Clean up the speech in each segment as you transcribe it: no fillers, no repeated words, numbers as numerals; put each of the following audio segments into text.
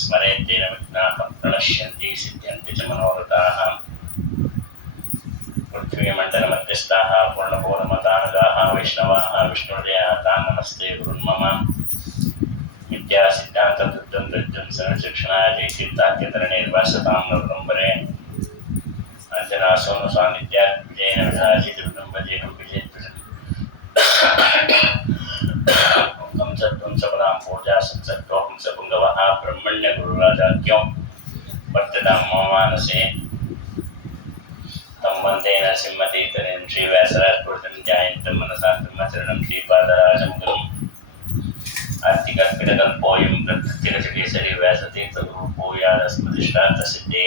स्मरेतेन विघ्नाः प्रणश्यन्ति सिद्ध्यन्ति च मनोरथाः। पृथ्वीमण्डलमध्यस्थाः पूर्णबोधमतानुगाः वैष्णवाः विष्णुहृदयाः तान् नमस्ते गुरुन्मम। विद्या सिद्धान्ततत्त्वं सर्वशिक्षणाजयचित्ताख्यतरणेर्वासतां नवदम्बरे अञ्जनासोनु सान्निध्याद्विजयेन विधाजितविडम्बजेनं विजयत्वं सपदां पूजा संसत्त्वं सपुङ्गवः ब्रह्मण्यगुरुराजाख्यं वर्ततां मम मानसे तं वन्दे नरसिंहतीर्थं श्रीव्यासराजपुरुषं ध्यायन्तं मनसा ब्रह्मचरणं श्रीपादराजं गुरुम् आर्तिकल्पितकल्पोऽयं प्रकृतिरचकेसरी व्यासतीर्थगुरुपूयादस्मदिष्टार्थसिद्धे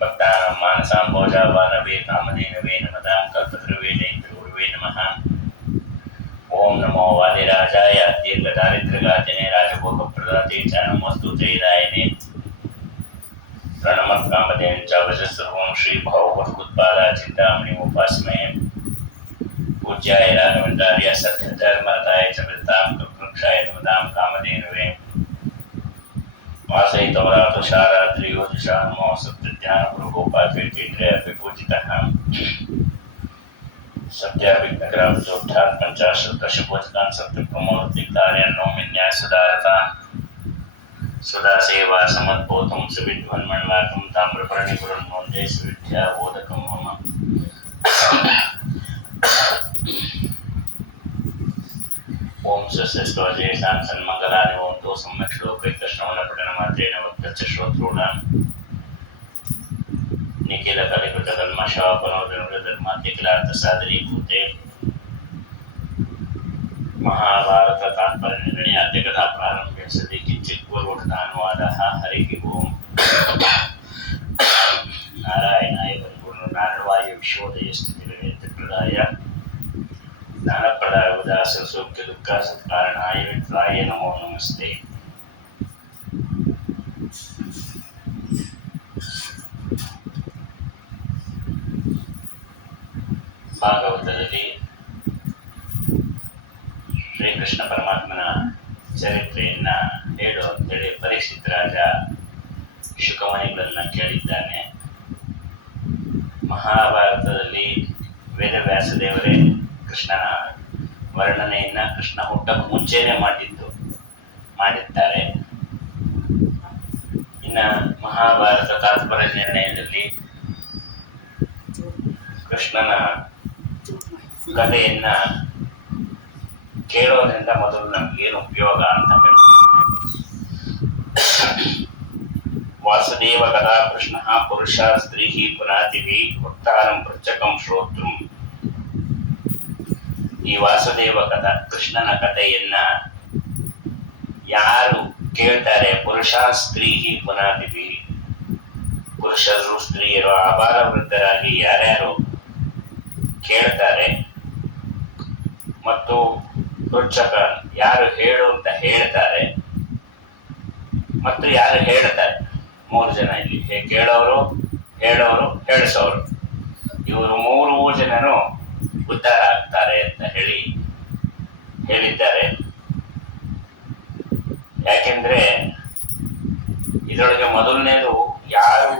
भक्तानां मानसां भोजावानवे कामधेनवे नमतां कल्पतरुवे दैत्यगुरुवे नमः। ओं नमो वादिराजाय दीर्घदारिद्र्यघातिने राजभोगप्रदाते च नमोऽस्तु जयदायिने प्रणमः कामधेन च वजस्सर्वं श्रीभवभूतपादाचिन्तामणिमुपास्महे पूज्याय राघवेन्द्रार्य सत्यधर्मरताय च वृत्तां कल्पवृक्षाय नमतां कामधेनवे वासयितवरातुषाराद्रियोजुषा नमो सत्यज्ञानगुरुगोपालवेतीन्द्रयविपूजितः सत्याभिघ्नग्रामजोद्धात् पञ्चाशद्दशभोजकान् सत्यप्रमोदितार्यान् नौमि न्यायसुधारतान् सुधासेवा समद्भूतं सुविद्वन्मण्वातं ताम्रपर्णिगुरुन् वन्दे सुविद्याबोधकं मम। ओं स्वस्तिस्त्वजेषां सन्मङ्गलानि ओं तो सम्यक् श्लोकैकश्रवणपठनमात्रेण वक्तस्य श्रोतॄणाम् निखिलकलिकृतकल्मषापनोदनुधर्माद्यखिलार्थसादरीभूते महाभारततात्पर्यनिर्णये अद्य कथाप्रारम्भे सति किञ्चित् पूर्वकथानुवादः। हरिः ओम्। नारायणाय परिपूर्णनारायणाय विश्वोदयस्थितिप्रदाय ज्ञानप्रदाय उदाससौख्यदुःखसत्कारणाय विठ्ठलाय नमो नमस्ते। ಭಾಗವತದಲ್ಲಿ ಶ್ರೀಕೃಷ್ಣ ಪರಮಾತ್ಮನ ಚರಿತ್ರೆಯನ್ನ ಹೇಳು ಅಂತೇಳಿ ಪರೀಕ್ಷಿತ್ ರಾಜ ಶುಕಮಣಿಗಳನ್ನು ಕೇಳಿದ್ದಾನೆ. ಮಹಾಭಾರತದಲ್ಲಿ ವೇದವ್ಯಾಸ ದೇವರೇ ಕೃಷ್ಣನ ವರ್ಣನೆಯನ್ನ ಕೃಷ್ಣ ಹುಟ್ಟಕ್ಕೆ ಮುಂಚೆನೆ ಮಾಡಿದ್ದಾರೆ. ಇನ್ನು ಮಹಾಭಾರತ ತಾತ್ಪರ್ಯ ನಿರ್ಣಯದಲ್ಲಿ ಕೃಷ್ಣನ ಕಥೆಯನ್ನ ಕೇಳೋದ್ರಿಂದ ಮೊದಲು ನಮ್ಗೇನು ಉಪಯೋಗ ಅಂತ ಹೇಳ್ತೀವಿ. ವಾಸುದೇವ ಕಥಾ ಕೃಷ್ಣ ಪುರುಷ ಸ್ತ್ರೀ ಪುನಾತಿಭಿ ವಕ್ತಾರಂ ಪೃಚ್ಛಕಂ ಶ್ರೋತೃಂ. ಈ ವಾಸುದೇವ ಕಥಾ ಕೃಷ್ಣನ ಕಥೆಯನ್ನ ಯಾರು ಕೇಳ್ತಾರೆ, ಪುರುಷ ಸ್ತ್ರೀ ಪುನಾತಿಭಿ, ಪುರುಷರು ಸ್ತ್ರೀಯರು ಅಬಾಲ ವೃದ್ಧರಾಗಿ ಯಾರ್ಯಾರು ಕೇಳ್ತಾರೆ, ಮತ್ತು ಪೃಚ್ಛಕ ಯಾರು ಹೇಳು ಅಂತ ಹೇಳ್ತಾರೆ ಮತ್ತು ಯಾರು ಹೇಳ್ತಾರೆ, ಮೂರು ಜನ ಇಲ್ಲಿ ಕೇಳೋರು, ಹೇಳೋರು, ಹೇಳಿಸೋರು, ಇವರು ಮೂರು ಜನನು ಉದ್ಧಾರ ಆಗ್ತಾರೆ ಅಂತ ಹೇಳಿದ್ದಾರೆ. ಯಾಕೆಂದ್ರೆ ಇದರೊಳಗೆ ಮೊದಲನೇದು ಯಾರು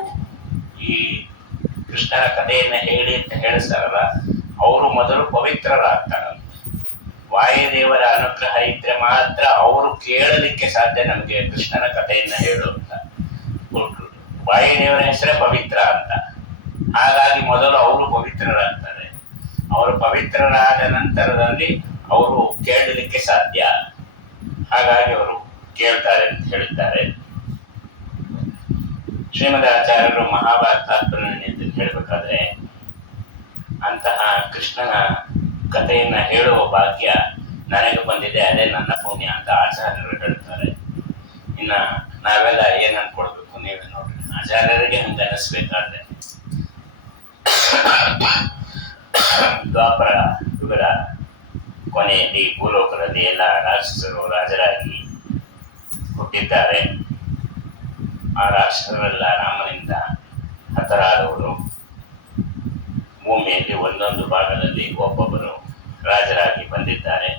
ಈ ಕೃಷ್ಣನ ಕಥೆಯನ್ನ ಹೇಳಿ ಅಂತ ಹೇಳಿಸ್ತಾರಲ್ಲ ಅವರು ಮೊದಲು ಪವಿತ್ರರಾಗ್ತಾರೆ. ವಾಯುದೇವರ ಅನುಗ್ರಹ ಇದ್ರೆ ಮಾತ್ರ ಅವರು ಕೇಳಲಿಕ್ಕೆ ಸಾಧ್ಯ ನಮಗೆ ಕೃಷ್ಣನ ಕಥೆಯನ್ನ ಹೇಳು ಅಂತ. ವಾಯುದೇವರ ಹೆಸರೇ ಪವಿತ್ರ ಅಂತ. ಹಾಗಾಗಿ ಮೊದಲು ಅವರು ಪವಿತ್ರರಾಗ್ತಾರೆ. ಅವರು ಪವಿತ್ರರಾದ ನಂತರದಲ್ಲಿ ಅವರು ಕೇಳಲಿಕ್ಕೆ ಸಾಧ್ಯ. ಹಾಗಾಗಿ ಅವರು ಕೇಳ್ತಾರೆ ಅಂತ ಹೇಳಿದ್ದಾರೆ. ಶ್ರೀಮದ್ ಆಚಾರ್ಯರು ಮಹಾಭಾರತ ತಾತ್ಪರ್ಯದಲ್ಲಿ ಹೇಳಬೇಕಾದ್ರೆ ಅಂತಹ ಕೃಷ್ಣನ ಕಥೆಯನ್ನ ಹೇಳುವ ಭಾಗ್ಯ ನನಗೆ ಬಂದಿದೆ, ಅದೇ ನನ್ನ ಪುಣ್ಯ ಅಂತ ಆಚಾರ್ಯರು ಹೇಳ್ತಾರೆ. ಇನ್ನ ನಾವೆಲ್ಲ ಏನ್ ಅನ್ಕೊಡ್ಬೇಕು ನೀವೇ ನೋಡ್ರಿ. ಆಚಾರ್ಯರಿಗೆ ಹಂಗೆ ಅನಿಸ್ಬೇಕಾದ್ರೆ ದ್ವಾಪರ ಯುಗದ ಕೊನೆಯಲ್ಲಿ ಭೂಲೋಕದಲ್ಲಿ ಎಲ್ಲ ರಾಕ್ಷಸರು ರಾಜರಾಗಿ ಹುಟ್ಟಿದ್ದಾರೆ. ಆ ರಾಕ್ಷಸರೆಲ್ಲ ರಾಮನಿಂದ ಹತರಾದವರು. ಭೂಮಿಯಲ್ಲಿ ಒಂದೊಂದು ಭಾಗದಲ್ಲಿ ಒಬ್ಬೊಬ್ಬರು ರಾಜರಾಗಿ ಬಂದಿದ್ದಾರೆ.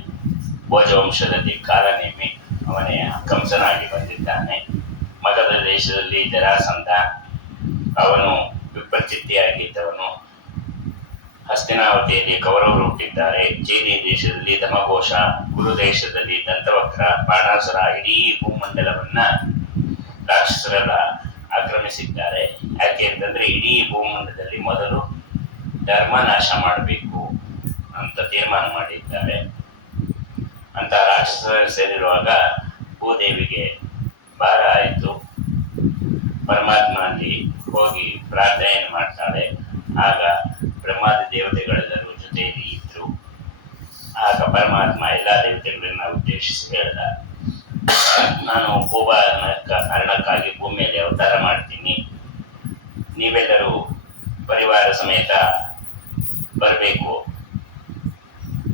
ಭೋಜವಂಶದಲ್ಲಿ ಕಾಲನೇಮಿ ಅವನೇ ಕಂಸನಾಗಿ ಬಂದಿದ್ದ. ಮಾಡಿದ್ದಾನೆ. ಮಗಧ ದೇಶದಲ್ಲಿ ಜರಾಸಂಧ, ಅವನು ವಿಪ್ರಚಿತ್ತಿಯಾಗಿದ್ದವನು. ಹಸ್ತಿನಾವತಿಯಲ್ಲಿ ಕೌರವರು ಹುಟ್ಟಿದ್ದಾರೆ. ಚೀನಿ ದೇಶದಲ್ಲಿ ಧಮಘೋಷ, ಕುರು ದೇಶದಲ್ಲಿ ದಂತವಕ್ರ, ಬಾಣಾಸುರ, ಇಡೀ ಭೂಮಂಡಲವನ್ನ ರಾಕ್ಷಸರೆಲ್ಲ ಆಕ್ರಮಿಸಿದ್ದಾರೆ. ಯಾಕೆ ಅಂತಂದ್ರೆ ಇಡೀ ಭೂಮಂಡಲದಲ್ಲಿ ಮೊದಲು ಧರ್ಮ ನಾಶ ಮಾಡಬೇಕು ಅಂತ ತೀರ್ಮಾನ ಮಾಡಿದ್ದಾರೆ. ಅಂತ ರಾಕ್ಷಸರು ಸೇರಿರುವಾಗ ಭೂದೇವಿಗೆ ಭಾರ ಆಯಿತು. ಪರಮಾತ್ಮ ಅಲ್ಲಿ ಹೋಗಿ ಪ್ರಾರ್ಥನೆಯನ್ನು ಮಾಡ್ತಾಳೆ. ಆಗ ಬ್ರಹ್ಮಾದಿ ದೇವತೆಗಳೆಲ್ಲರೂ ಜೊತೆಯಲ್ಲಿ ಇದ್ರು. ಆಗ ಪರಮಾತ್ಮ ಎಲ್ಲ ದೇವತೆಗಳನ್ನ ಉದ್ದೇಶಿಸಿ ಹೇಳಿದ, ನಾನು ಹರಣಕ್ಕಾಗಿ ಭೂಮಿಯಲ್ಲಿ ಅವತಾರ ಮಾಡ್ತೀನಿ, ನೀವೆಲ್ಲರೂ ಪರಿವಾರ ಸಮೇತ ಬರಬೇಕು.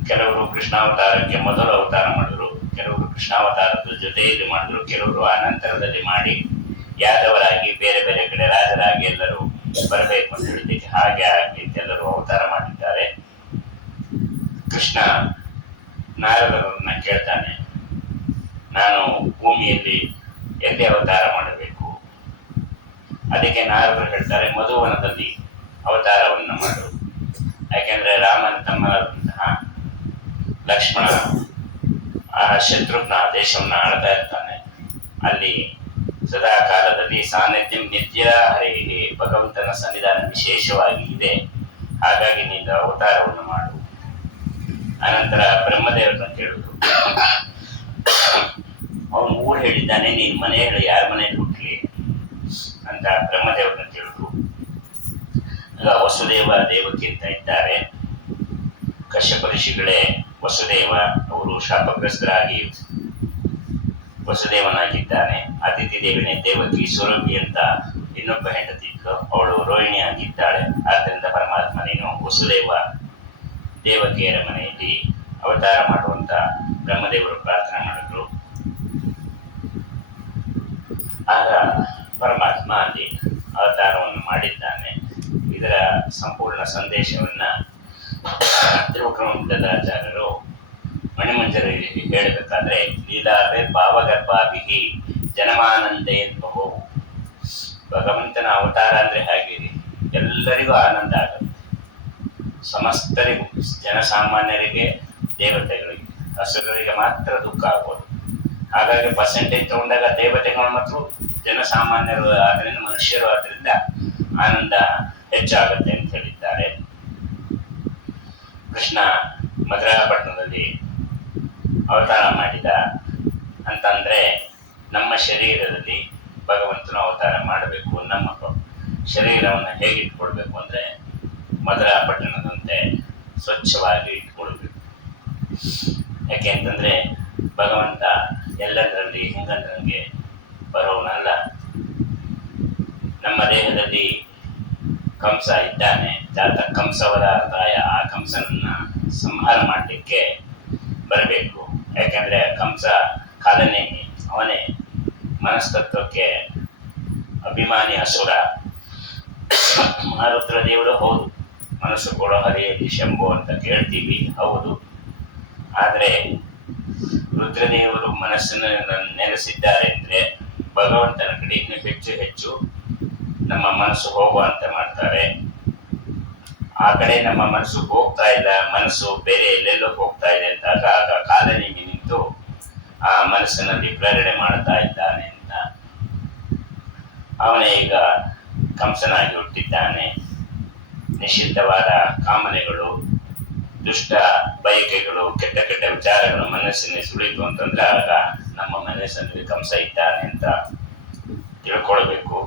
ಕೆಲವರು ಕೃಷ್ಣಾವತಾರಕ್ಕೆ ಮೊದಲು ಅವತಾರ ಮಾಡಿದ್ರು, ಕೆಲವರು ಕೃಷ್ಣಾವತಾರದ ಜೊತೆಯಲ್ಲಿ ಮಾಡಿದ್ರು, ಕೆಲವರು ಅನಂತರದಲ್ಲಿ ಮಾಡಿ ಯಾದವರಾಗಿ ಬೇರೆ ಬೇರೆ ಕಡೆ ರಾಜರಾಗಿ ಎಲ್ಲರೂ ಬರಬೇಕು ಅಂತ ಹೇಳಿದ್ದಕ್ಕೆ ಹಾಗೆ ಆಗಲಿ ಎಲ್ಲರೂ ಅವತಾರ ಮಾಡಿದ್ದಾರೆ. ಕೃಷ್ಣ ನಾರದರನ್ನ ಕೇಳ್ತಾನೆ, ನಾನು ಭೂಮಿಯಲ್ಲಿ ಎಲ್ಲಿ ಅವತಾರ ಮಾಡಬೇಕು? ಅದಕ್ಕೆ ನಾರದರು ಹೇಳ್ತಾರೆ, ಮಧುವನದಲ್ಲಿ ಅವತಾರವನ್ನು ಮಾಡು. ಯಾಕೆಂದ್ರೆ ರಾಮನ ತಮ್ಮನಾದಂತಹ ಲಕ್ಷ್ಮಣ ಆ ಶತ್ರುಘ್ನ ದೇಶವನ್ನ ಆಳ್ತಾ ಇರ್ತಾನೆ. ಅಲ್ಲಿ ಸದಾ ಕಾಲದಲ್ಲಿ ಸಾನ್ನಿಧ್ಯ ನಿತ್ಯ ಹರಿಗೆ ಭಗವಂತನ ಸನ್ನಿಧಾನ ವಿಶೇಷವಾಗಿ ಇದೆ. ಹಾಗಾಗಿ ನೀನು ಅವತಾರವನ್ನು ಮಾಡು. ಅನಂತರ ಬ್ರಹ್ಮದೇವರನ್ನ ಕೇಳುದು, ಅವನು ಊರು ಹೇಳಿದ್ದಾನೆ, ನೀನು ಮನೆ ಹೇಳಿ ಯಾರ ಮನೆಯಲ್ಲಿ ಹುಟ್ಟಲಿ ಅಂತ ಬ್ರಹ್ಮದೇವರನ್ನ ಕೇಳುದು. ಈಗ ವಸುದೇವ ದೇವಕಿ ಅಂತ ಇದ್ದಾರೆ. ಕಶ್ಯಪ ಋಷಿಗಳೇ ವಸುದೇವ, ಅವರು ಶಾಪಗ್ರಸ್ತರಾಗಿ ವಸುದೇವನಾಗಿದ್ದಾನೆ. ಅತಿಥಿ ದೇವಿನೇ ದೇವಕಿ. ಸುರಭಿ ಅಂತ ಇನ್ನೊಬ್ಬ ಹೆಂಡತಿ ಇತ್ತು, ಅವಳು ರೋಹಿಣಿ ಆಗಿದ್ದಾಳೆ. ಆದ್ದರಿಂದ ಪರಮಾತ್ಮ ನೀನು ವಸುದೇವ ದೇವಕಿಯರ ಮನೆಯಲ್ಲಿ ಅವತಾರ ಮಾಡುವಂತ ಬ್ರಹ್ಮದೇವರು ಪ್ರಾರ್ಥನೆ ಮಾಡಿದ್ರು. ಆಗ ಪರಮಾತ್ಮ ಅಲ್ಲಿ ಅವತಾರವನ್ನು ಮಾಡಿದ್ದಾನೆ. ಇದರ ಸಂಪೂರ್ಣ ಸಂದೇಶವನ್ನ ತ್ರಿವಿಕ್ರಮಾಚಾರ್ಯರು ಮಣಿಮಂಜರಲ್ಲಿ ಹೇಳಬೇಕಾದ್ರೆ, ಲೀಲಾವೇ ಭಾವಗರ್ಭಾಭಿಹಿ ಜನಮಾನಂದೇ ಬಹು. ಭಗವಂತನ ಅವತಾರ ಅಂದ್ರೆ ಹಾಗಿದೆ, ಎಲ್ಲರಿಗೂ ಆನಂದ ಆಗುತ್ತೆ. ಸಮಸ್ತರಿಗೂ, ಜನಸಾಮಾನ್ಯರಿಗೆ, ದೇವತೆಗಳಿಗೆ, ಹಸುರರಿಗೆ ಮಾತ್ರ ದುಃಖ ಆಗೋದು. ಹಾಗಾಗಿ ಪರ್ಸೆಂಟೇಜ್ ತಗೊಂಡಾಗ ದೇವತೆಗಳು ಮತ್ತು ಜನಸಾಮಾನ್ಯರು ಆದ್ರಿಂದ, ಮನುಷ್ಯರು ಆದ್ರಿಂದ ಆನಂದ ಹೆಚ್ಚಾಗುತ್ತೆ ಅಂತ ಹೇಳಿದ್ದಾರೆ. ಕೃಷ್ಣ ಮಧುರಾಪಟ್ಟಣದಲ್ಲಿ ಅವತಾರ ಮಾಡಿದ ಅಂತಂದ್ರೆ, ನಮ್ಮ ಶರೀರದಲ್ಲಿ ಭಗವಂತನ ಅವತಾರ ಮಾಡಬೇಕು. ನಮ್ಮ ಶರೀರವನ್ನು ಹೇಗೆ ಇಟ್ಕೊಳ್ಬೇಕು ಅಂದ್ರೆ ಮಧುರಾಪಟ್ಟಣದಂತೆ ಸ್ವಚ್ಛವಾಗಿ ಇಟ್ಕೊಳ್ಬೇಕು. ಯಾಕೆ ಅಂತಂದ್ರೆ ಭಗವಂತ ಎಲ್ಲದರಲ್ಲಿ ಹಿಂಗಂದ್ರಂಗೆ ಬರೋನಲ್ಲ. ನಮ್ಮ ದೇಹದಲ್ಲಿ ಕಂಸ ಇದ್ದಾನೆ, ಜಾತ ಕಂಸವದಾರ್ಥಾಯ. ಆ ಕಂಸನನ್ನ ಸಂಹಾರ ಮಾಡಲಿಕ್ಕೆ ಬರಬೇಕು. ಯಾಕೆಂದ್ರೆ ಕಂಸ ಕಾಲನೇಮಿ, ಅವನೇ ಮನಸ್ತತ್ವಕ್ಕೆ ಅಭಿಮಾನಿ ಅಸುರ. ಮಹಾರುದ್ರ ದೇವರು ಹೌದು, ಮನಸ್ಸು ಕೊಡೋ ಹರಿಯಲ್ಲಿ ಶಂಭು ಅಂತ ಕೇಳ್ತೀವಿ, ಹೌದು. ಆದರೆ ರುದ್ರದೇವರು ಮನಸ್ಸನ್ನು ನೆಲೆಸಿದ್ದಾರೆ ಅಂದ್ರೆ ಭಗವಂತನ ಕಡೆ ಇನ್ನೂ ಹೆಚ್ಚು ಹೆಚ್ಚು ನಮ್ಮ ಮನಸ್ಸು ಹೋಗುವಂತೆ ಮಾಡ್ತಾರೆ. ಆ ಕಡೆ ನಮ್ಮ ಮನಸ್ಸು ಹೋಗ್ತಾ ಇಲ್ಲ, ಮನಸ್ಸು ಬೇರೆ ಎಲ್ಲೆಲ್ಲೋ ಹೋಗ್ತಾ ಇದೆ ಅಂದಾಗ ಆಗ ಕಾಲನೇಮಿ ನಿಂತು ಆ ಮನಸ್ಸಿನಲ್ಲಿ ಪ್ರೇರಣೆ ಮಾಡ್ತಾ ಇದ್ದಾನೆ ಅಂತ. ಅವನೇ ಈಗ ಕಂಸನಾಗಿ ಹುಟ್ಟಿದ್ದಾನೆ. ನಿಷಿದ್ಧವಾದ ಕಾಮನೆಗಳು, ದುಷ್ಟ ಬಯಕೆಗಳು, ಕೆಟ್ಟ ಕೆಟ್ಟ ವಿಚಾರಗಳು ಮನಸ್ಸಿನ ಸುಳಿತು ಅಂತಂದ್ರೆ ಆಗ ನಮ್ಮ ಮನಸ್ಸಿನಲ್ಲಿ ಕಂಸ ಇದ್ದಾನೆ ಅಂತ ತಿಳ್ಕೊಳ್ಬೇಕು.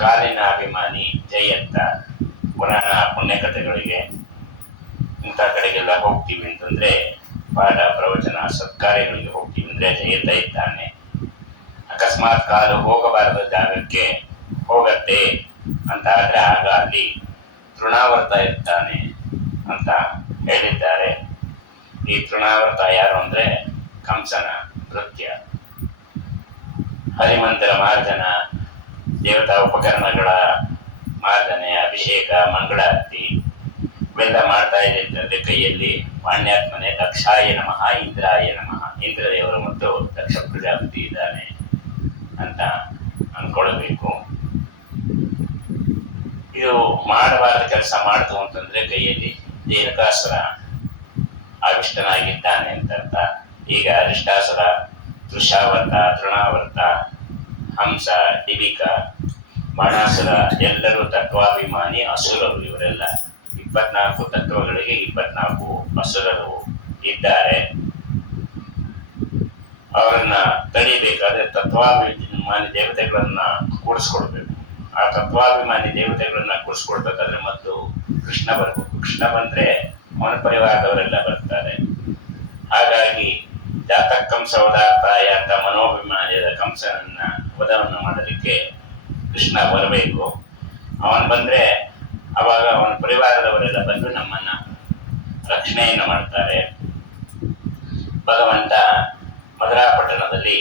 ಕಾಲಿನ ಅಭಿಮಾನಿ ಜಯಂತ, ಪುರಾಣ ಪುಣ್ಯಕಥೆಗಳಿಗೆ ಇಂಥ ಕಡೆಗೆಲ್ಲ ಹೋಗ್ತೀವಿ ಅಂತಂದ್ರೆ, ಪಾಠ ಪ್ರವಚನ ಸತ್ಕಾರ್ಯಗಳಿಗೆ ಹೋಗ್ತೀವಿ ಅಂದ್ರೆ ಜಯಂತ ಇದ್ದಾನೆ. ಅಕಸ್ಮಾತ್ ಕಾಲು ಹೋಗಬಾರದ ಜಾಗಕ್ಕೆ ಹೋಗತ್ತೆ ಅಂತ ಆದ್ರೆ ಆಗ ಅಲ್ಲಿ ತೃಣಾವರ್ತ ಇರ್ತಾನೆ ಅಂತ ಹೇಳಿದ್ದಾರೆ. ಈ ತೃಣಾವರ್ತ ಯಾರು ಅಂದ್ರೆ ಕಂಸನ ನೃತ್ಯ. ಹರಿಮಂತ್ರ ಮಾರ್ಜನ, ದೇವತಾ ಉಪಕರಣಗಳ ಮಾರ್ಜನೆ, ಅಭಿಷೇಕ, ಮಂಗಳಾರತಿ ಇವೆಲ್ಲ ಮಾಡ್ತಾ ಇದೆ ಅಂತಂದ್ರೆ ಕೈಯಲ್ಲಿ ವಾಣ್ಯಾತ್ಮನೆ ದಕ್ಷಾಯ ನಮಃ ಇಂದ್ರಾಯ ನಮಃ. ಇಂದ್ರದೇವರು ಮತ್ತು ದಕ್ಷ ಪ್ರಜಾಪತಿ ಇದ್ದಾನೆ. ಅಂತ ಅಂದ್ಕೊಳ್ಬೇಕು. ಇದು ಮಾಡಬಾರದ ಕೆಲಸ ಮಾಡ್ತು ಅಂತಂದ್ರೆ ಕೈಯಲ್ಲಿ ದೇಹಕಾಸುರ ಆವಿಷ್ಟನಾಗಿದ್ದಾನೆ ಅಂತ ಅರ್ಥ. ಈಗ ಅರಿಷ್ಟಾಸುರ, ತೃಷಾವರ್ತ, ತೃಣಾವರ್ತ, ಹಂಸ, ಡಿಬಿಕ, ಬಾಣಾಸುರ ಎಲ್ಲರೂ ತತ್ವಾಭಿಮಾನಿ ಅಸುರರು. ಇವರೆಲ್ಲ 24 ತತ್ವಗಳಿಗೆ 24 ಅಸುರರು ಇದ್ದಾರೆ. ಅವರನ್ನ ತಡಿಬೇಕಾದ್ರೆ ತತ್ವಾಭಿಮಾನಿ ದೇವತೆಗಳನ್ನ ಕೂಡಿಸ್ಕೊಡ್ಬೇಕು. ಆ ತತ್ವಾಭಿಮಾನಿ ದೇವತೆಗಳನ್ನ ಕೂಡಿಸ್ಕೊಡ್ಬೇಕಾದ್ರೆ ಮತ್ತು ಕೃಷ್ಣ ಬರ್ಬೇಕು. ಕೃಷ್ಣ ಬಂದ್ರೆ ಅವನ ಪರಿವಾರದವರೆಲ್ಲ ಬರ್ತಾರೆ. ಹಾಗಾಗಿ ಜಾತ ಕಂಸ ವಧಾರ್ಥಾಯ ಅಂತ ಮನೋಭಿಮಾನಿಯಾದ ಕಂಸನನ್ನ ವಧವನ್ನು ಮಾಡಲಿಕ್ಕೆ ಕೃಷ್ಣ ಬರಬೇಕು. ಅವನು ಬಂದ್ರೆ ಅವಾಗ ಅವನ ಪರಿವಾರದವರೆಲ್ಲ ಬಂದು ನಮ್ಮನ್ನ ರಕ್ಷಣೆಯನ್ನು ಮಾಡ್ತಾರೆ. ಭಗವಂತ ಮಧುರಾಪಟ್ಟಣದಲ್ಲಿ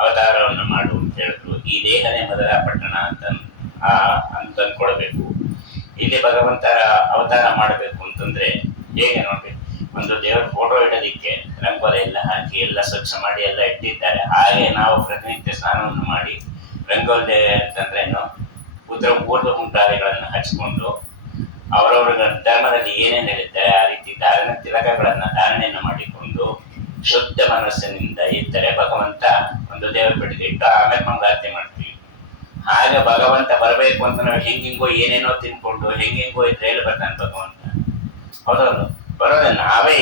ಅವತಾರವನ್ನು ಮಾಡು ಅಂತ ಹೇಳಿದ್ರು. ಈ ದೇಹನೇ ಮಧುರಾಪಟ್ಟಣ ಅಂತ ಅಂದ್ಕೊಳ್ಬೇಕು. ಇಲ್ಲಿ ಭಗವಂತರ ಅವತಾರ ಮಾಡಬೇಕು ಅಂತಂದ್ರೆ ಹೇಗೆ ನೋಡ್ಬೇಕು, ಒಂದು ದೇವರ ಫೋಟೋ ಇಡೋದಿಕ್ಕೆ ರಂಗೋಲಿ ಎಲ್ಲ ಹಾಕಿ ಎಲ್ಲ ಸ್ವಚ್ಛ ಮಾಡಿ ಎಲ್ಲ ಇಟ್ಟಿದ್ದಾರೆ. ಹಾಗೆ ನಾವು ಪ್ರತಿನಿತ್ಯ ಸ್ನಾನವನ್ನು ಮಾಡಿ ರಂಗೋಲಿ ಅಂತಂದ್ರೆ ಪೂರ್ವ ಮುಂತಾದಿಗಳನ್ನು ಹಚ್ಕೊಂಡು ಅವರವರ ಧರ್ಮದಲ್ಲಿ ಏನೇನು ಹೇಳಿದ್ದಾರೆ ಆ ರೀತಿ ತಿಲಕಗಳನ್ನ ಧಾರಣೆಯನ್ನು ಮಾಡಿಕೊಂಡು ಶುದ್ಧ ಮನಸ್ಸಿನಿಂದ ಇದ್ದರೆ ಭಗವಂತ ಒಂದು ದೇವರ ಪೆಟ್ಟಿಗೆ ಇಟ್ಟು ಆಮೇಲೆ ಮಂಗಳಾರತಿ ಮಾಡ್ತೀವಿ. ಹಾಗೆ ಭಗವಂತ ಬರಬೇಕು ಅಂತ ನಾವು ಹೆಂಗಿಂಗೋ ಏನೇನೋ ತಿನ್ಕೊಂಡು ಹೆಂಗಿಂಗೋ ಇದ್ರೆ ಹೇಳಿ ಬರ್ತಾನೆ ಭಗವಂತ. ಹೌದೌದು, ಬರೋದ ನಾವೇ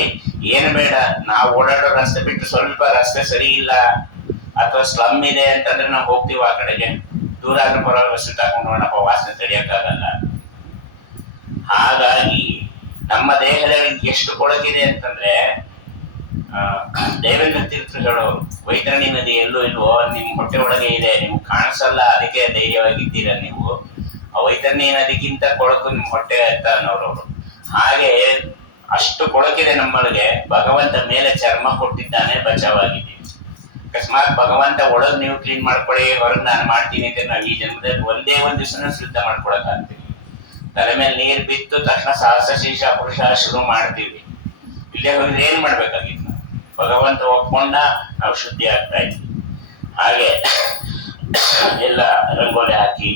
ಏನು ಬೇಡ, ನಾವು ಓಡಾಡೋ ರಸ್ತೆ ಬಿಟ್ಟು ಸ್ವಲ್ಪ ರಸ್ತೆ ಸರಿ ಇಲ್ಲ ಅಥವಾ ಸ್ಲಮ್ ಇದೆ ಅಂತಂದ್ರೆ ನಾವು ಹೋಗ್ತೀವಿ ಆ ಕಡೆಗೆ. ದೂರ ಆದ್ರೂ ಪರವಾಗಿ ಬಸ್ ತಗೊಂಡು ನೋಡಪ್ಪ, ವಾಸನೆ ತಡೆಯಕ್ಕಾಗಲ್ಲ. ಹಾಗಾಗಿ ನಮ್ಮ ದೇಹದಲ್ಲಿ ಎಷ್ಟು ಕೊಳಗಿದೆ ಅಂತಂದ್ರೆ ದೇವೇಂದ್ರ ತೀರ್ಥರು ಹೇಳೋರು, ವೈತರಣಿ ನದಿ ಎಲ್ಲೂ ಇಲ್ವೋ ನಿಮ್ ಹೊಟ್ಟೆ ಒಳಗೆ ಇದೆ, ನಿಮ್ಗೆ ಕಾಣಿಸಲ್ಲ, ಅದಕ್ಕೆ ಧೈರ್ಯವಾಗಿದ್ದೀರ ನೀವು. ಆ ವೈತರಣಿ ನದಿಗಿಂತ ಕೊಳಕು ನಿಮ್ ಹೊಟ್ಟೆ ಅಂತ ಅನ್ನೋರವರು. ಹಾಗೆ ಅಷ್ಟು ಕೊಳಕಿದೆ ನಮ್ಮೊಳಗೆ. ಭಗವಂತ ಮೇಲೆ ಚರ್ಮ ಕೊಟ್ಟಿದ್ದಾನೆ, ಬಚಾವಾಗಿದ್ದೀವಿ. ಅಕಸ್ಮಾತ್ ಭಗವಂತ ಒಳಗ್ ನೀವು ಕ್ಲೀನ್ ಮಾಡ್ಕೊಳ್ಳಿ, ಹೊರಗೆ ನಾನು ಮಾಡ್ತೀನಿ ಅಂತ ನಾವು ಈ ಜನ್ಮದಲ್ಲಿ ಒಂದೇ ಒಂದ್ ದಿವಸನ ಶುದ್ಧ ಮಾಡ್ಕೊಳಕ್ ಆಗ್ತೀವಿ. ತಲೆ ಮೇಲೆ ನೀರು ಬಿತ್ತು ತಕ್ಷಣ ಸಹಸ್ರ ಶೀರ್ಷ ಪುರುಷ ಶುರು ಮಾಡ್ತೀವಿ. ಇಲ್ಲೇ ಹೋಗಿದ್ರೆ ಏನ್ ಮಾಡ್ಬೇಕಾಗಿತ್ತು? ಭಗವಂತ ಒಪ್ಕೊಂಡ ನಾವು ಶುದ್ಧಿ ಆಗ್ತಾ ಇದ್ವಿ. ಹಾಗೆ ಎಲ್ಲ ರಂಗೋಲಿ ಹಾಕಿ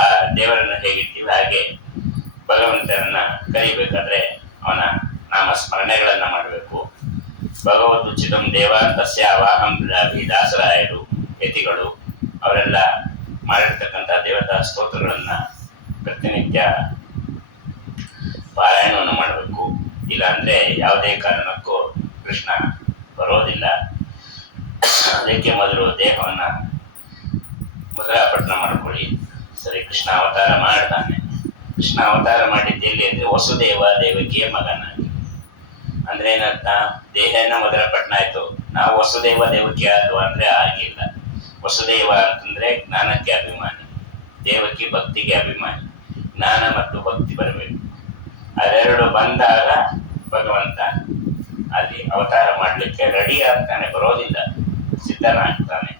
ಆ ದೇವರನ್ನ ಹೇಗಿರ್ತೀವಿ ಹಾಗೆ ಭಗವಂತನನ್ನ ಕರಿಬೇಕಾದ್ರೆ ಅವನ ನಾಮ ಸ್ಮರಣೆಗಳನ್ನ ಮಾಡಬೇಕು. ಭಗವದುಚಿತಂ ದೇವ ತಸ್ಯ ಅವಾಹಂ ದಾಸರಾಯರು, ಯತಿಗಳು ಅವರೆಲ್ಲ ಮಾಡಿರ್ತಕ್ಕಂಥ ದೇವತಾ ಸ್ತೋತ್ರಗಳನ್ನ ಪ್ರತಿನಿತ್ಯ ಪಾರಾಯಣವನ್ನು ಮಾಡಬೇಕು. ಇಲ್ಲಾಂದ್ರೆ ಯಾವುದೇ ಕಾರಣಕ್ಕೂ ಕೃಷ್ಣ ಬರೋದಿಲ್ಲ. ಅದಕ್ಕೆ ಮೊದಲು ದೇಹವನ್ನ ಮಧುರಾಪಟ್ಟಣ ಮಾಡ್ಕೊಳ್ಳಿ. ಸರಿ, ಕೃಷ್ಣ ಅವತಾರ ಮಾಡ್ತಾನೆ. ಕೃಷ್ಣ ಅವತಾರ ಮಾಡಿದ್ದೆಲ್ಲಿ ಅಂದ್ರೆ ವಸುದೇವ ದೇವಕಿಯ ಮಗನಾಗಿ. ಅಂದ್ರೆ ಏನಂತ, ದೇಹನ ಮಧುರಾಪಟ್ಟಣ ಆಯ್ತು, ನಾವು ವಸುದೇವ ದೇವಕಿ ಆದ್ವು ಅಂದ್ರೆ ಆಗಿಲ್ಲ. ವಸುದೇವ ಅಂತಂದ್ರೆ ಜ್ಞಾನಕ್ಕೆ ಅಭಿಮಾನಿ, ದೇವಕಿ ಭಕ್ತಿಗೆ ಅಭಿಮಾನಿ. ಜ್ಞಾನ ಮತ್ತು ಭಕ್ತಿ ಬರಬೇಕು. ಅದೆರಡು ಬಂದಾಗ ಭಗವಂತ ಅಲ್ಲಿ ಅವತಾರ ಮಾಡ್ಲಿಕ್ಕೆ ರೆಡಿ ಆಗ್ತಾನೆ, ಬರೋದಿಲ್ಲ, ಸಿದ್ಧನಾಗ್ತಾನೆ.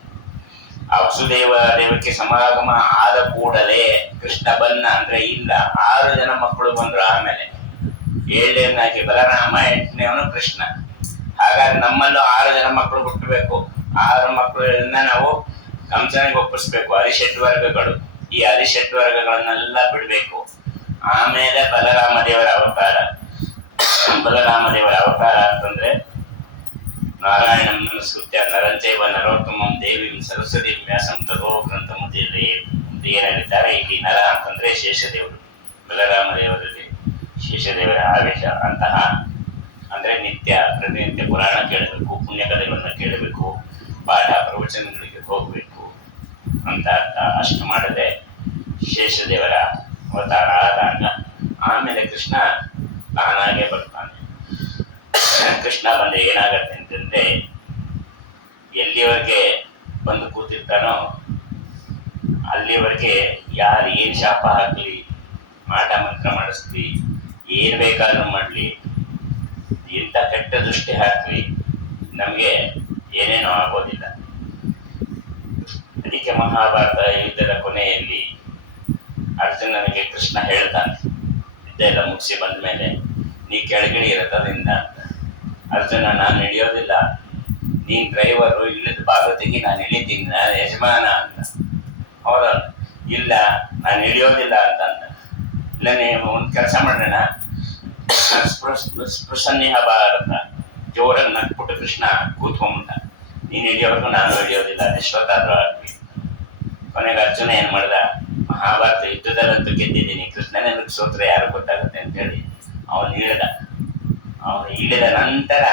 ಆ ವಸುದೇವ ದೇವಕ್ಕೆ ಸಮಾಗಮ ಆದ ಕೂಡಲೇ ಕೃಷ್ಣ ಬನ್ನ ಅಂದ್ರೆ ಇಲ್ಲ. 6 ಜನ ಮಕ್ಕಳು ಬಂದ್ರು, ಆಮೇಲೆ 7ನೇನಾಗಿ ಬಲರಾಮ, 8ನೇವನು ಕೃಷ್ಣ. ಹಾಗಾದ್ರೆ ನಮ್ಮಲ್ಲೂ 6 ಜನ ಮಕ್ಕಳು ಹುಟ್ಟಬೇಕು. 6 ಮಕ್ಕಳನ್ನ ನಾವು ಕಂಸನಿಗೆ ಒಪ್ಪಿಸ್ಬೇಕು. ಅರಿಷಟ್ ವರ್ಗಗಳು, ಈ ಅರಿಷಟ್ ವರ್ಗಗಳನ್ನೆಲ್ಲ ಬಿಡ್ಬೇಕು. ಆಮೇಲೆ ಬಲರಾಮ ದೇವರ ಅವತಾರ. ಬಲರಾಮ ದೇವರ ಅವತಾರ ಅಂತಂದ್ರೆ ನಾರಾಯಣಂ ನಮಸ್ಕೃತ್ಯ ನರಂಚೈವ ನರೋತ್ತಮಂ ದೇವಿಂ ಸರಸ್ವತಿ ವ್ಯಾಸಂ ತಥೋ ಗ್ರಂಥ ಮುದಿಯಲ್ಲಿ ಏನ್ ಹೇಳಿದ್ದಾರೆ. ಇಲ್ಲಿ ನರ ಅಂತಂದ್ರೆ ಶೇಷದೇವರು. ಬಲರಾಮ ದೇವರಲ್ಲಿ ಶೇಷದೇವರ ಆವೇಶ. ಅಂತಹ ಅಂದ್ರೆ ಪ್ರತಿನಿತ್ಯ ಪುರಾಣ ಕೇಳಬೇಕು, ಪುಣ್ಯ ಕಥೆಗಳನ್ನ ಕೇಳಬೇಕು, ಪಾಠ ಪ್ರವಚನಗಳಿಗೆ ಹೋಗ್ಬೇಕು ಅಂತ ಅರ್ಥ. ಅಷ್ಟು ಮಾಡದೆ ಶೇಷದೇವರ ಅವತಾರ ಆದಾಗ ಆಮೇಲೆ ಕೃಷ್ಣ ತಾನಾಗೆ ಬರ್ತಾನೆ. ಕೃಷ್ಣ ಬಂದ್ರೆ ಏನಾಗತ್ತೆ ಅಂತಂದ್ರೆ, ಎಲ್ಲಿವರೆಗೆ ಬಂದು ಕೂತಿರ್ತಾನೋ ಅಲ್ಲಿವರೆಗೆ ಯಾರು ಏನ್ ಶಾಪ ಹಾಕ್ಲಿ, ಮಾಟ ಮಂತ್ರ ಮಾಡಿಸ್ಲಿ, ಏನ್ ಬೇಕಾದ್ರೂ ಮಾಡ್ಲಿ, ಇಂಥ ಕೆಟ್ಟ ದೃಷ್ಟಿ ಹಾಕ್ಲಿ, ನಮ್ಗೆ ಏನೇನೋ ಆಗೋದಿಲ್ಲ. ಅದಕ್ಕೆ ಮಹಾಭಾರತ ಯುದ್ಧದ ಕೊನೆಯಲ್ಲಿ ಅರ್ಜುನನಿಗೆ ಕೃಷ್ಣ ಹೇಳ್ತಾನೆ, ಇದೆಲ್ಲ ಮುಗಿಸಿ ಬಂದ್ಮೇಲೆ ನೀ ಕೆಳಗಿಳಿ ಇರತ್ತದಿಂದ ಅಂತ. ಅರ್ಜುನ, ನಾನು ಹಿಡಿಯೋದಿಲ್ಲ, ನೀನ್ ಡ್ರೈವರು, ಇಳಿದ ಭಾಗತೆಗೆ ನಾನು ಇಳಿತೀನಿ, ನಾನು ಯಜಮಾನ ಅಂತ. ಹೌದಲ್ಲ? ಇಲ್ಲ, ನಾನು ಇಳಿಯೋದಿಲ್ಲ ಅಂತಂದ. ಇಲ್ಲ, ನೀವು ಒಂದು ಕೆಲಸ ಮಾಡೋಣ, ಸ್ಪೃಶನ್ಯ ಭಾರತ ಜೋರಾಗಿ ನಕ್ಬಿಟ್ಟು ಕೃಷ್ಣ ಕೂತ್ಕೊಂಡ್ಬಿಟ್ಟ. ನೀನು ಇಳಿಯೋವರೆಗೂ ನಾನು ಇಳಿಯೋದಿಲ್ಲ, ಎಷ್ಟೊತ್ತಾದ್ರೂ ಆಗ್ಲಿ. ಕೊನೆಗೆ ಅರ್ಜುನ ಏನ್ ಮಾಡ್ದ, ಮಹಾಭಾರತ ಯುದ್ಧದಲ್ಲಂತೂ ಗೆದ್ದಿದ್ದೀನಿ, ಕೃಷ್ಣನೇ ಸೋತ್ರ ಯಾರು ಗೊತ್ತಾಗುತ್ತೆ ಅಂತೇಳಿ ಅವನು ಇಳಿದ ನಂತರ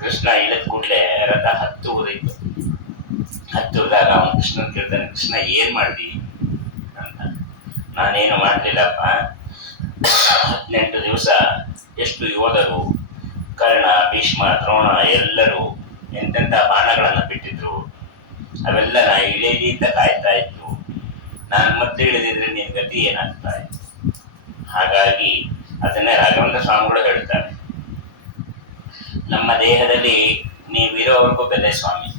ಕೃಷ್ಣ ಇಳಿದ ಕೂಡಲೇ ರಥ ಹತ್ತುವುದಿತ್ತು. ಹತ್ತುವುದಾಗ ಅವನು ಕೃಷ್ಣನ್ ಕೇಳ್ತಾನೆ, ಕೃಷ್ಣ ಏನ್ ಮಾಡ್ದಿ ಅಂತ. ನಾನೇನು ಮಾಡ್ಲಿಲ್ಲಪ್ಪ, 18 ದಿವಸ ಎಷ್ಟು ಯೋಧರು, ಕರ್ಣ, ಭೀಷ್ಮ, ದ್ರೋಣ ಎಲ್ಲರೂ ಎಂತೆಂಥ ಬಾಣಗಳನ್ನು ಬಿಟ್ಟಿದ್ರು, ಅವೆಲ್ಲ ನಾ ಇಳಿಯಲಿ ಅಂತ ಕಾಯ್ತಾ ಇತ್ತು. ನಾನು ಮತ್ತೆ ಇಳಿದಿದ್ರೆ ನಿನ್ ಗತಿ ಏನಾಗ್ತಾ ಇತ್ತು. ಹಾಗಾಗಿ ಅದನ್ನೇ ರಾಘವೇಂದ್ರ ಸ್ವಾಮಿಗಳು ಹೇಳ್ತಾರೆ, ನಮ್ಮ ದೇಹದಲ್ಲಿ ನೀವಿರೋವರೆಗೂ ಬೆಲೆ ಸ್ವಾಮಿ.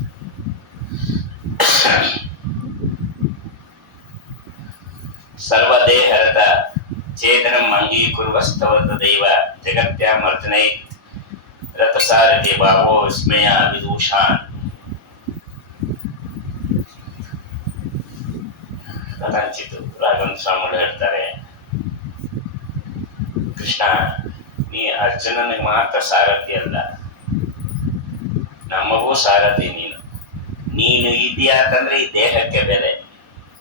ಸರ್ವದೇಹರದ ಚೇತನಂ ಅಂಗೀಕುರ್ವಸ್ತವದ ದೈವ ಜಗತ್ಯಾಮರ್ಜನೈ ರಥಸಾರಥಿ ಬಾಹೋ ವಿಸ್ಮಯ ವಿದೂಷಾನ್. ಕಥಂಚಿತು ರಾಘವೇಂದ್ರ ಸ್ವಾಮಿಗಳು ಹೇಳ್ತಾರೆ, ಕೃಷ್ಣ ನೀ ಅರ್ಜುನನಿಗೆ ಮಾತ್ರ ಸಾರಥಿ ಅಲ್ಲ, ನಮಗೂ ಸಾರಥಿ ನೀನು ಇದೆಯಾ ಅಂತಂದ್ರೆ ಈ ದೇಹಕ್ಕೆ ಬೆಲೆ.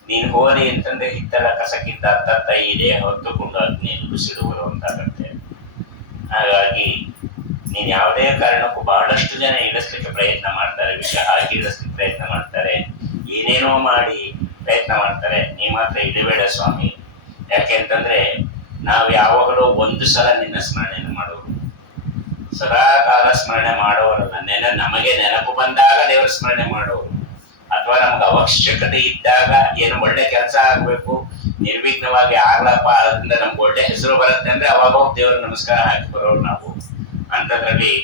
ನೀನು ಹೋರಿ ಅಂತಂದ್ರೆ ಹಿತ್ತಲ ಕಸಕ್ಕಿಂತ ಅತ್ತತ್ತ ಈ ದೇಹ ಹೊತ್ತುಕೊಂಡು ಅಗ್ನಿಯನ್ನು ಬಿಸಿಡುವರು ಅಂತಾಗತ್ತೆ. ಹಾಗಾಗಿ ನೀನು ಯಾವುದೇ ಕಾರಣಕ್ಕೂ ಬಹಳಷ್ಟು ಜನ ಇಳಿಸ್ಲಿಕ್ಕೆ ಪ್ರಯತ್ನ ಮಾಡ್ತಾರೆ, ವಿಷ ಹಾಕಿ ಇಳಿಸ್ಲಿಕ್ಕೆ ಪ್ರಯತ್ನ ಮಾಡ್ತಾರೆ, ಏನೇನೋ ಮಾಡಿ ಪ್ರಯತ್ನ ಮಾಡ್ತಾರೆ. ನೀ ಮಾತ್ರ ಇಳಿಬೇಡ ಸ್ವಾಮಿ. ಯಾಕೆ ಅಂತಂದ್ರೆ ನಾವು ಯಾವಾಗಲೂ ಒಂದು ಸಲ ನಿನ್ನ ಸ್ಮರಣೆಯನ್ನು ಮಾಡೋರು, ಸದಾ ಕಾಲ ಸ್ಮರಣೆ ಮಾಡೋರಲ್ಲ. ನಮಗೆ ನೆನಪು ಬಂದಾಗ ದೇವರ ಸ್ಮರಣೆ ಮಾಡೋರು, ಅಥವಾ ನಮ್ಗೆ ಅವಶ್ಯಕತೆ ಇದ್ದಾಗ ಏನು ಒಳ್ಳೆ ಕೆಲಸ ಆಗ್ಬೇಕು, ನಿರ್ವಿಘ್ನವಾಗಿ ಆಗ್ಲಪ್ಪ, ಅದರಿಂದ ನಮ್ಗೆ ಒಳ್ಳೆ ಹೆಸರು ಬರುತ್ತೆ ಅಂದ್ರೆ ಅವಾಗ ಹೋಗಿ ದೇವ್ರ ನಮಸ್ಕಾರ ಹಾಕಿ ಬರೋರು ನಾವು. ಅಂಥದ್ರಲ್ಲಿ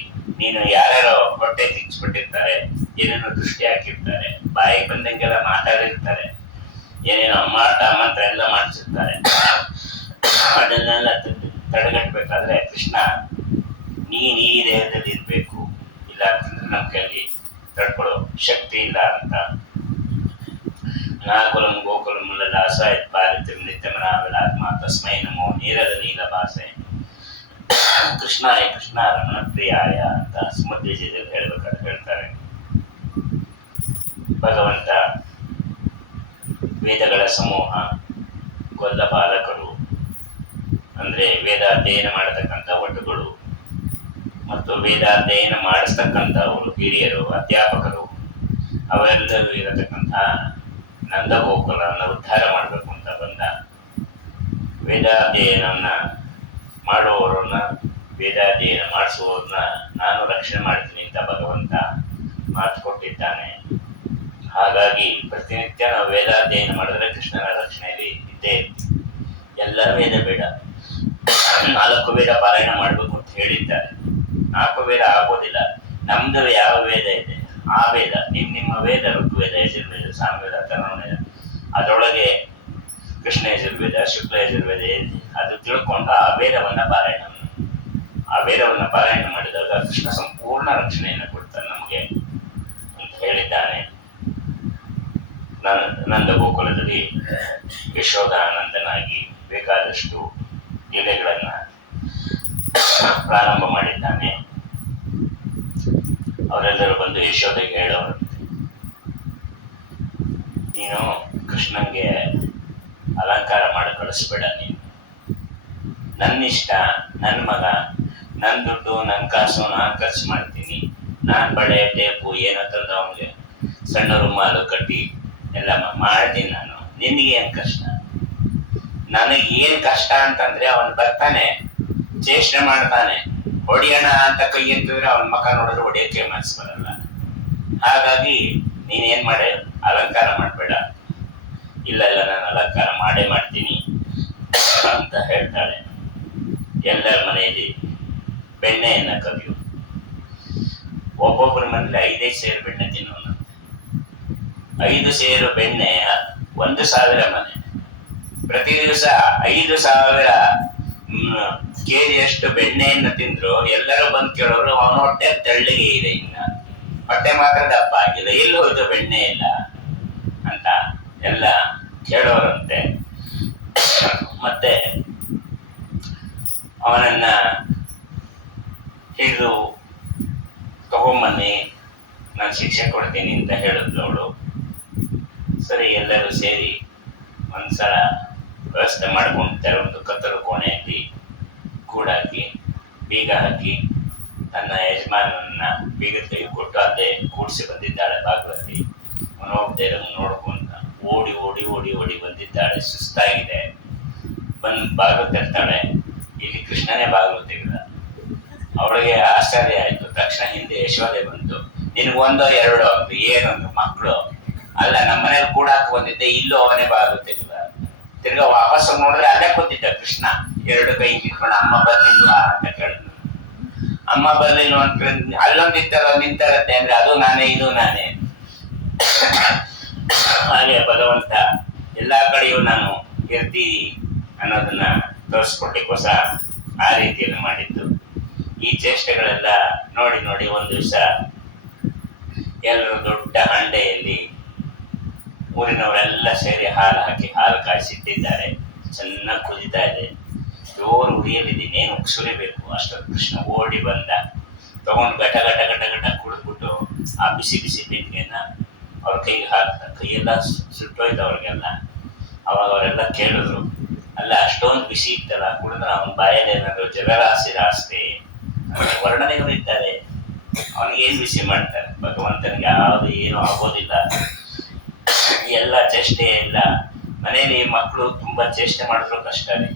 ನೀನು ಯಾರ್ಯಾರೋ ಹೊಟ್ಟೆ ತಿಚ್ಚಿಬಿಟ್ಟಿರ್ತಾರೆ, ಏನೇನೋ ದೃಷ್ಟಿ ಹಾಕಿರ್ತಾರೆ, ಬಾಯಿಗೆ ಬಂದಂಗೆಲ್ಲ ಮಾತಾಡಿರ್ತಾರೆ, ಏನೇನೋ ಮಾಟ ಮಂತ್ರ ಎಲ್ಲ ಮಾಡಿಸಿರ್ತಾರೆ. ಅದನ್ನೆಲ್ಲ ತಡೆಗಟ್ಟಬೇಕಾದ್ರೆ ಕೃಷ್ಣ ನೀನ್ ಈ ದೇಹದಲ್ಲಿ ಇರ್ಬೇಕು, ಇಲ್ಲ ಅಂತಂದ್ರೆ ನಮ್ಮ ಕೈಯಲ್ಲಿ ತಡ್ಕೊಳ್ಳೋ ಶಕ್ತಿ ಇಲ್ಲ ಅಂತ. ನಾಕುಲಂ ಗೋಕುಲಂ ಲಾಸ ಪಾರಿತ್ಯಂ ನಿತ್ಯಮನಾವಿಲಾತ್ಮ ತಸ್ಮೈ ನಮೋ ನೀರದ ನೀಲ ಭಾಷೆ ಕೃಷ್ಣಾಯ ಕೃಷ್ಣ ರಮಣ ಪ್ರಿಯಾಯ ಅಂತ ಸುಮಧ್ವಿಜಯದಲ್ಲಿ ಹೇಳ್ತಾರೆ. ಭಗವಂತ ವೇದಗಳ ಸಮೂಹ, ಕೊಲ್ಲ ಬಾಲಕರು ಅಂದ್ರೆ ವೇದಾಧ್ಯಯನ ಮಾಡತಕ್ಕಂಥ ಒಟ್ಟುಗಳು ಮತ್ತು ವೇದಾಧ್ಯಯನ ಮಾಡಿಸ್ತಕ್ಕಂಥವರು ಹಿರಿಯರು, ಅಧ್ಯಾಪಕರು, ಅವರೆಲ್ಲರೂ ಇರತಕ್ಕಂಥ ನಂದಗೋಕುಲವನ್ನು ಉದ್ಧಾರ ಮಾಡಬೇಕು ಅಂತ ಬಂದ. ವೇದಾಧ್ಯಯನವನ್ನ ಮಾಡುವವರನ್ನ, ವೇದಾಧ್ಯಯನ ಮಾಡಿಸುವವ್ರನ್ನ ನಾನು ರಕ್ಷಣೆ ಮಾಡ್ತೀನಿ ಅಂತ ಭಗವಂತ ಮಾತು ಕೊಟ್ಟಿದ್ದಾನೆ. ಹಾಗಾಗಿ ಪ್ರತಿನಿತ್ಯ ನಾವು ವೇದಾಧ್ಯಯನ ಮಾಡಿದ್ರೆ ಕೃಷ್ಣನ ರಕ್ಷಣೆಯಲ್ಲಿ ಇದ್ದೇ ಇರ್ತೀವಿ. ಎಲ್ಲ ವೇದ ಬೇಡ, 4 ವೇದ ಪಾರಾಯಣ ಮಾಡಬೇಕು ಅಂತ ಹೇಳಿದ್ದಾರೆ. 4 ವೇದ ಆಗೋದಿಲ್ಲ. ನಮ್ದು ಯಾವ ವೇದ ಇದೆ ಆ ವೇದ, ನಿಮ್ಮ ವೇದ ಋಗ್ವೇದ, ಯಜುರ್ವೇದ, ಸಾಮವೇದ, ಅಥರ್ವವೇದ, ಅದರೊಳಗೆ ಕೃಷ್ಣ ಯಜುರ್ವೇದ, ಶುಕ್ಲ ಯಜುರ್ವೇದ ಅದು ತಿಳ್ಕೊಂಡು ಆ ವೇದವನ್ನ ಪಾರಾಯಣ ಮಾಡಿದಾಗ ಕೃಷ್ಣ ಸಂಪೂರ್ಣ ರಕ್ಷಣೆಯನ್ನು ಕೊಡ್ತಾನೆ ನಮಗೆ ಅಂತ ಹೇಳಿದ್ದಾನೆ. ನಂದ ಗೋಕುಲದಲ್ಲಿ ಯಶೋಧಾನಂದನಾಗಿ ಬೇಕಾದಷ್ಟು ಲೀಲೆಗಳನ್ನ ಪ್ರಾರಂಭ ಮಾಡಿದ್ದಾನೆ. ಅವರೆಲ್ಲರೂ ಬಂದು ಯಶೋಧೆಗೆ ಹೇಳೋರು, ನೀನು ಕೃಷ್ಣನ್ಗೆ ಅಲಂಕಾರ ಮಾಡಿ ಕಳಿಸ್ಬೇಡ, ನೀನು ನನ್ನಿಷ್ಟ, ನನ್ನ ಮಗ, ನನ್ನ ದುಡ್ಡು, ನನ್ನ ಕಾಸು ನಾನು ಖರ್ಚು ಮಾಡ್ತೀನಿ, ನಾನು ಬಳೆ ಟೇಪು ಏನೋ ತಂದು ಅವನಿಗೆ ಸಣ್ಣ ರುಮಾಲು ಕಟ್ಟಿ ಎಲ್ಲ ಮಾಡ್ತೀನಿ ನಾನು, ನಿನಗೇನು ಕಷ್ಟ? ನನಗೇನು ಕಷ್ಟ ಅಂತಂದ್ರೆ ಅವನು ಬರ್ತಾನೆ, ಚೇಷ್ಟೆ ಮಾಡ್ತಾನೆ, ಹೊಡಿಯೋಣ ಅಂತ ಕೈ ಎತ್ತಿದ್ರೆ ಅವನ ಮಕ್ಕ ನೋಡಿದ್ರೆ ಹೊಡಿಯೋಕ್ಕೆ ಮನಸ್ಸು ಬರಲ್ಲ. ಹಾಗಾಗಿ ನೀನೇನ್ ಮಾಡೆ, ಅಲಂಕಾರ ಮಾಡಬೇಡ. ಇಲ್ಲ ನಾನು ಅಲಂಕಾರ ಮಾಡೇ ಮಾಡ್ತೀನಿ ಅಂತ ಹೇಳ್ತಾಳೆ. ಎಲ್ಲರ ಮನೆಯಲ್ಲಿ ಬೆಣ್ಣೆಯನ್ನ ಕದಿಯು. ಒಬ್ಬೊಬ್ಬರ ಮನೇಲಿ 5 ಸೇರು ಬೆಣ್ಣೆ ತಿನ್ನೋನು. 5 ಸೇರು ಬೆಣ್ಣೆ 1,000 ಮನೆ. ಪ್ರತಿ ದಿವಸ 5,000 ಕೆಜಿಯಷ್ಟು ಬೆಣ್ಣೆಯನ್ನು ತಿಂದ್ರು ಎಲ್ಲರೂ ಬಂದು ಕೇಳೋರು, ಅವನ ಹೊಟ್ಟೆ ತೆಳ್ಳಗೆ ಇದೆ ಇನ್ನ ಹೊಟ್ಟೆ ಮಾತ್ರ ದಪ್ಪ ಆಗಿಲ್ಲ, ಎಲ್ಲಿ ಹೋಯ್ತು ಬೆಣ್ಣೆ ಇಲ್ಲ ಅಂತ ಎಲ್ಲ ಕೇಳೋರಂತೆ. ಮತ್ತೆ ಅವನನ್ನ ಹಿಡಿದು ತಗೊಂಬನ್ನಿ, ನಾನು ಶಿಕ್ಷೆ ಕೊಡ್ತೀನಿ ಅಂತ ಹೇಳಿದ್ಲು ಅವಳು. ಸರಿ, ಎಲ್ಲರೂ ಸೇರಿ ಒಂದ್ಸಲ ವ್ಯವಸ್ಥೆ ಮಾಡ್ಕೊಂಡಿದ್ದಾರೆ. ಒಂದು ಕತ್ತಲು ಕೋಣೆಯಲ್ಲಿ ಕೂಡಾಕಿ ಬೀಗ ಹಾಕಿ ತನ್ನ ಯಜಮಾನನ್ನ ಬೀಗದ ಕೈ ಕೊಟ್ಟು ಅಲ್ಲೇ ಕೂಡಿಸಿ ಬಂದಿದ್ದಾಳೆ ಭಾಗವತಿ. ಮನೋಬ್ದೇ ನೋಡ್ಕೊಂತ ಓಡಿ ಓಡಿ ಓಡಿ ಓಡಿ ಬಂದಿದ್ದಾಳೆ. ಸುಸ್ತಾಗಿದೆ. ಬಂದು ಬಾಗಿಲು ತೆರ್ತಾಳೆ. ಇಲ್ಲಿ ಕೃಷ್ಣನೇ ಬಾಗಿಲು ತೆಗೆದ. ಅವಳಿಗೆ ಆಶ್ಚರ್ಯ ಆಯ್ತು. ತಕ್ಷಣ ಹಿಂದೆ ಯಶೋದೆ ಬಂತು. ನಿನಗೊಂದೋ ಎರಡೋ ಅಂತ ಏನೊಂದು ಮಕ್ಕಳು ಅಲ್ಲ, ನಮ್ಮನೇಲಿ ಕೂಡಾಕ ಬಂದಿದ್ದೆ, ಇಲ್ಲೂ ಅವನೇ ಬಾಗಿಲು ತೆಗೆದ. ತಿರ್ಗಾ ವಾಪಸ್ ನೋಡಿದ್ರೆ ಅಲ್ಲೇ ಕೂತಿದ್ದ ಕೃಷ್ಣ, ಎರಡು ಕೈ ಕಿತ್ಕೊಂಡು ಅಮ್ಮ ಬರ್ಲಿಲ್ವಾ ಅಂತ ಕೇಳಿದ್ನು. ಅಮ್ಮ ಬರ್ಲಿಲ್ವ ಅಂತ ಕೇಳಿದ್ನಿ. ಅಲ್ಲೊಂದು ನಿಂತಾರತ್ತೆ ಅಂದ್ರೆ ಅದು ನಾನೇ, ಇದು ನಾನೇ. ಹಾಗೆ ಭಗವಂತ ಎಲ್ಲಾ ಕಡೆಯೂ ನಾನು ಇರ್ತೀನಿ ಅನ್ನೋದನ್ನ ತೋರಿಸ್ಕೊಡ್ಲಿಕ್ಕೋಸ್ಕರ ಆ ರೀತಿಯಲ್ಲಿ ಮಾಡಿದ್ದು. ಈ ಚೇಷ್ಟೆಗಳೆಲ್ಲ ನೋಡಿ ನೋಡಿ ಒಂದು ದಿವಸ ಎಲ್ಲರೂ ದೊಡ್ಡ ಹಂಡೆಯಲ್ಲಿ ಊರಿನವರೆಲ್ಲ ಸೇರಿ ಹಾಲು ಹಾಕಿ ಹಾಲು ಕಾಯಿಸಿಟ್ಟಿದ್ದಾರೆ. ಚೆನ್ನಾಗಿ ಕುದಿತಾ ಇದೆ. ಜೋರು ಉರಿಯಲಿದ್ದೀನಿ, ಏನು ಸುರಿಬೇಕು. ಅಷ್ಟೊಂದು ಕೃಷ್ಣ ಓಡಿ ಬಂದ. ತಗೊಂಡು ಗಟ ಗಟ ಗಟ ಗಟ ಕುಡಿದ್ಬಿಟ್ಟು ಆ ಬಿಸಿ ಬಿಸಿ ಬೆಂಕಿಯನ್ನ ಅವ್ರ ಕೈಗೆ ಹಾಕ್ತ. ಕೈಯೆಲ್ಲ ಸುಟ್ಟೋಯ್ತು ಅವ್ರಿಗೆಲ್ಲ. ಅವಾಗ ಅವರೆಲ್ಲ ಕೇಳಿದ್ರು, ಅಲ್ಲ ಅಷ್ಟೊಂದು ಬಿಸಿ ಇತ್ತಲ್ಲ, ಕುಡಿದ್ರೆ ಅವನ ಬಾಯಲ್ಲಿ ಏನಾದ್ರು ಜಲರಾಶಿ ವರ್ಣನೆಗಳು ಇದ್ದಾರೆ. ಅವನಿಗೆ ಏನು ಬಿಸಿ ಮಾಡ್ತಾರೆ? ಭಗವಂತನಿಗೆ ಯಾವುದು ಏನೂ ಆಗೋದಿಲ್ಲ. ಎಲ್ಲ ಚೇಷ್ಟೆ ಇಲ್ಲ. ಮನೇಲಿ ಮಕ್ಕಳು ತುಂಬಾ ಚೇಷ್ಟೆ ಮಾಡಿದ್ರು ಕಷ್ಟನೇ,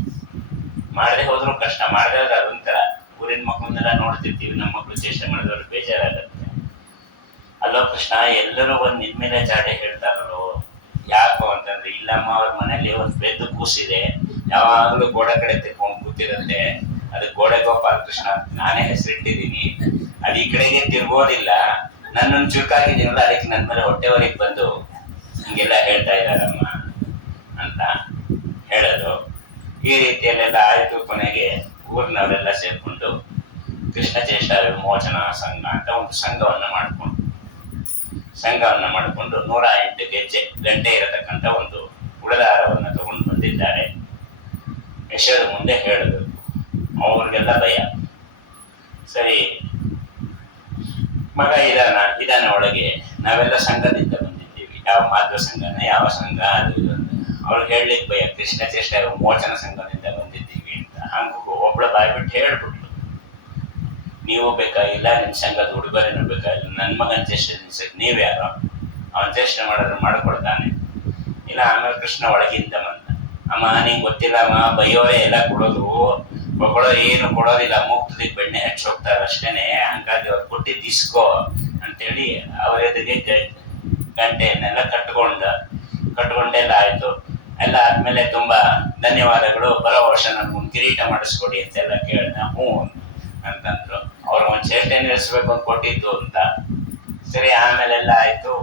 ಮಾಡದೆ ಹೋದ್ರು ಕಷ್ಟ. ಮಾಡದೆ ಹೋದ್ರೆ ಅದೊಂಥರ. ಊರಿನ ಮಕ್ಕಳನ್ನೆಲ್ಲ ನೋಡ್ತಿರ್ತೀವಿ, ನಮ್ಮ ಮಕ್ಕಳು ಚೇಷ್ಟೆ ಮಾಡಿದವ್ರು ಬೇಜಾರಾಗತ್ತೆ. ಅಲ್ಲೋ ಕೃಷ್ಣ, ಎಲ್ಲರೂ ಒಂದ್ ನಿನ್ಮೇಲೆ ಜಾಡೆ ಹೇಳ್ತಾರಲ್ಲೋ, ಯಾಕೋ ಅಂತಂದ್ರೆ, ಇಲ್ಲಮ್ಮ ಅವ್ರ ಮನೇಲಿ ಒಂದು ಬೆದ್ದು ಕೂಸಿದೆ, ಯಾವಾಗಲೂ ಗೋಡೆ ಕಡೆ ತಿರ್ಕೊಂಡು ಕೂತಿರುತ್ತೆ. ಅದು ಗೋಡೆ ಗೋಪಾಲ ಕೃಷ್ಣ ನಾನೇ ಹೆಸರಿಟ್ಟಿದ್ದೀನಿ. ಅದು ಈ ಕಡೆಗೆ ತಿರ್ಗೋದಿಲ್ಲ. ನನ್ನನ್ನು ಚುರುಕಾಗಿದ್ದೀನಲ್ಲ, ಅದಕ್ಕೆ ನನ್ನ ಮೇಲೆ ಹೊಟ್ಟೆವರೆಗೆ ಬಂದು ಹಿಂಗೆಲ್ಲ ಹೇಳ್ತಾ ಇದ್ದಾರಮ್ಮ ಅಂತ ಹೇಳೋದು. ಈ ರೀತಿಯಲ್ಲೆಲ್ಲ ಆಯ್ತು. ಕೊನೆಗೆ ಊರಿನವರೆಲ್ಲ ಸೇರ್ಕೊಂಡು ಕೃಷ್ಣ ಚೇಷ್ಟ ವಿಮೋಚನಾ ಸಂಘ ಅಂತ ಒಂದು ಸಂಘವನ್ನ ಮಾಡಿಕೊಂಡು 108 ಗಂಟೆ ಇರತಕ್ಕಂಥ ಒಂದು ಉಳಿದಾರವನ್ನು ತಗೊಂಡು ಬಂದಿದ್ದಾರೆ. ಯಶೋದ ಮುಂದೆ ಹೇಳಿದ್ರು. ಅವ್ರಿಗೆಲ್ಲ ಭಯ. ಸರಿ, ಮಗ ಇದಾನ ಒಳಗೆ, ನಾವೆಲ್ಲ ಸಂಘದಿಂದ ಬಂದಿದ್ದೀವಿ, ಯಾವ ಮಾಧ್ವ ಸಂಘನ ಯಾವ ಸಂಘ ಅದು ಇದು ಅಂತ. ಅವ್ರಿಗೆ ಹೇಳಲಿಕ್ಕೆ ಭಯ. ಕೃಷ್ಣ ಚೇಷ್ಟ ವಿಮೋಚನ ಸಂಘದಿಂದ ಬಂದಿದ್ದೀವಿ ಅಂತ. ಹಂಗೂ ಒಬ್ಳ ಬಾಯ್ಬಿಟ್ಟು ಹೇಳ್ಬಿಟ್ಲು, ನೀವು ಬೇಕಾಗಿಲ್ಲ, ನಿಮ್ಮ ಸಂಘದ ಉಡುಗೊರೆನೂ ಬೇಕಾಗಿಲ್ಲ, ನನ್ನ ಮಗನ ಚೇಷ್ಟೆ ನಿಲ್ಸಕ್ಕೆ ನೀವ್ಯಾರೋ, ಅವನ ಚೇಷ್ಟೆ ಮಾಡಿದ್ರೆ ಮಾಡಿಕೊಡ್ತಾನೆ ಇಲ್ಲ. ಆಮೇಲೆ ಕೃಷ್ಣ ಒಳಗಿಂದ ಬಂದ. ಅಮ್ಮ ನಿಂಗೆ ಗೊತ್ತಿಲ್ಲ ಅಮ್ಮ, ಬೈಯೋರೇ ಎಲ್ಲ ಕೊಡೋದು, ಒಬ್ಬಳು ಏನು ಕೊಡೋದಿಲ್ಲ, ಮುಕ್ತದಿಗೆ ಬೆಣ್ಣೆ ಹಚ್ಚಿ ಹೋಗ್ತಾರೆ ಅಷ್ಟೇನೆ. ಹಂಗಾಗಿ ಅವ್ರು ಕೊಟ್ಟಿದ್ದು ಇಸ್ಕೋ ಅಂತೇಳಿ ಅವ್ರ ಎದುರಿಗೆ ಗಂಟೆಯನ್ನೆಲ್ಲ ಕಟ್ಕೊಂಡೆಲ್ಲ ಆಯ್ತು. ಎಲ್ಲ ಆದ್ಮೇಲೆ ತುಂಬಾ ಧನ್ಯವಾದಗಳು, ಬರೋ ವರ್ಷ ನನ್ಗೊಂದು ಕಿರೀಟ ಮಾಡಿಸ್ಕೊಡಿ ಅಂತೆಲ್ಲ ಕೇಳ್ದ. ಹ್ಞೂ ಅಂತಂದ್ರು. ಅವ್ರ ಒಂದು ಚೇಷ್ಟೆ ನಿಲ್ಲಿಸ್ಬೇಕು ಅಂತ ಕೊಟ್ಟಿದ್ದು ಅಂತ. ಸರಿ, ಆಮೇಲೆಲ್ಲ ಆಯ್ತು.